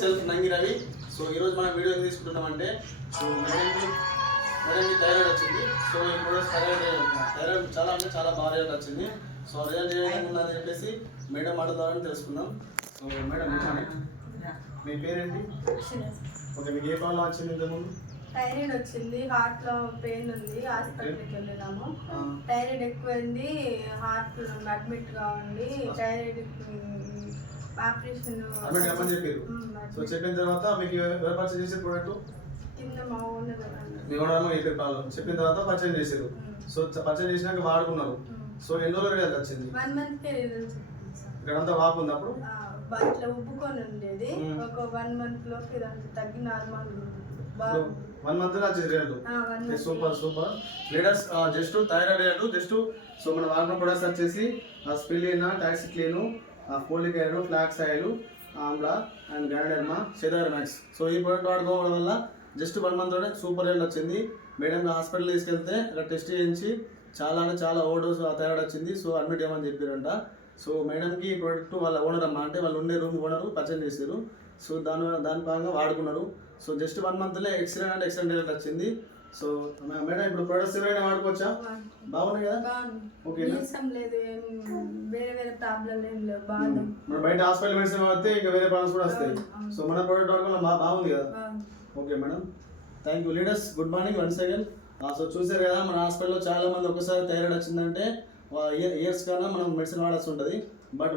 Self నంగి Ravi. So ఈరోజు మనం video తీసుకుంటున్నామంటే so మేడంకి థైరాయిడ్ వచ్చింది. సో ఈ ప్రొడక్ట్స్ థైరాయిడ్ చాలా అంటే చాలా బాగా రిజల్ట్ వచ్చింది. సో రిజల్ట్ ఏముందని చెప్పేసి మేడం మాట్లాడాలని తెలుసుకుందాం. సో మేడం మీ పేరేంటి? ఓకే, మీకు ఏ ప్రాబ్లం వచ్చింది ఇంతకుముందు? థైరాయిడ్ వచ్చింది, హార్ట్ లో పెయిన్ ఉంది, హాస్పిటల్కి వెళ్ళినాము. థైరాయిడ్ ఎక్కువైంది, హార్ట్ అడ్మిట్ గా ఉంది. థైరాయిడ్ ఆపరేషన్ చెప్పారు. సో చెప్పిన తర్వాత మీకు ఎవరు పర్చేజ్ చేసే ప్రోడక్ట్? కింద మా ఓనర్ చెప్పిన తర్వాత పర్చేజ్ చేశారు. సో పర్చేజ్ చేసినాక వాడుకున్నారు. సో ఎన్ని రోజులు రిజల్ట్ వచ్చింది? 1 month రిజల్ట్. ఇక్కడంతా వాపు ఉంది. అప్పుడు ఇట్లా ఉబ్బుకొని ఉండేది, ఒక 1 month లోకి ఇదంతా తగ్గి నార్మల్ ఉంది. 1 month వచ్చింది result. Super super leaders. Just thyroid result just. So మన వాడిన ప్రొడక్ట్స్ వచ్చేసి స్పిలినా, టాక్సిక్లీను, folic oil, flax oil, amla and ganoderma, cedar max. So ఈ ప్రోడక్ట్ వాడుకోవడం వల్ల జస్ట్ 1 month తోనే సూపర్ రిజల్ట్ వచ్చింది. మేడం హాస్పిటల్ తీసుకెళ్తే అక్కడ టెస్ట్ చేయించి చాలా అంటే చాలా ఓవర్డోస్ థైరాయిడ్ వచ్చింది. సో అడ్మిట్ చేయమని చెప్పారంట. సో మేడంకి ఈ ప్రోడక్ట్ వాళ్ళ ఓనర్ అమ్మ, అంటే వాళ్ళు ఉండే రూమ్ ఓనరు పర్చేజ్ చేశారు. సో దాని భాగంగా వాడుకున్నారు. సో జస్ట్ 1 monthలో ఎక్సలెంట్ అంటే ఎక్సలెంట్ రిజల్ట్ వచ్చింది. సో మేడం ఇప్పుడు ప్రొడక్ట్స్ ఏమైనా వాడుకోవచ్చా? బాగున్నాయి కదా? ఓకే, వేరే వేరే ప్రాబ్లం ఏం లేవు, బాగుంది. మన బయట హాస్పిటల్ మెడిసిన్ వాడితే ఇంకా వేరే ప్రాబ్లమ్స్ కూడా వస్తాయి. సో మన ప్రోడక్ట్ వాడుకోవడం బాగుంది కదా? Okay madam, thank you. Leaders good morning once again. So చూసారు కదా, మన హాస్పిటల్లో చాలా మంది ఒకసారి థైరాయిడ్ వచ్చిందంటే ఇయర్స్ కన్నా మనం మెడిసిన్ వాడాల్సి ఉంటుంది. బట్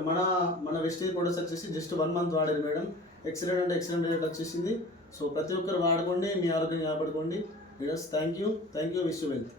మన వెస్టేజ్ ప్రొడక్ట్స్ వచ్చేసి జస్ట్ 1 month వాడారు మేడం. ఎక్సలెంట్ అంటే ఎక్సలెంట్ రిజల్ట్ వచ్చేసింది. సో ప్రతి ఒక్కరు వాడుకోండి, మీ ఆరోగ్యం కాపాడుకోండి. Leaders thank you, wish you wealth.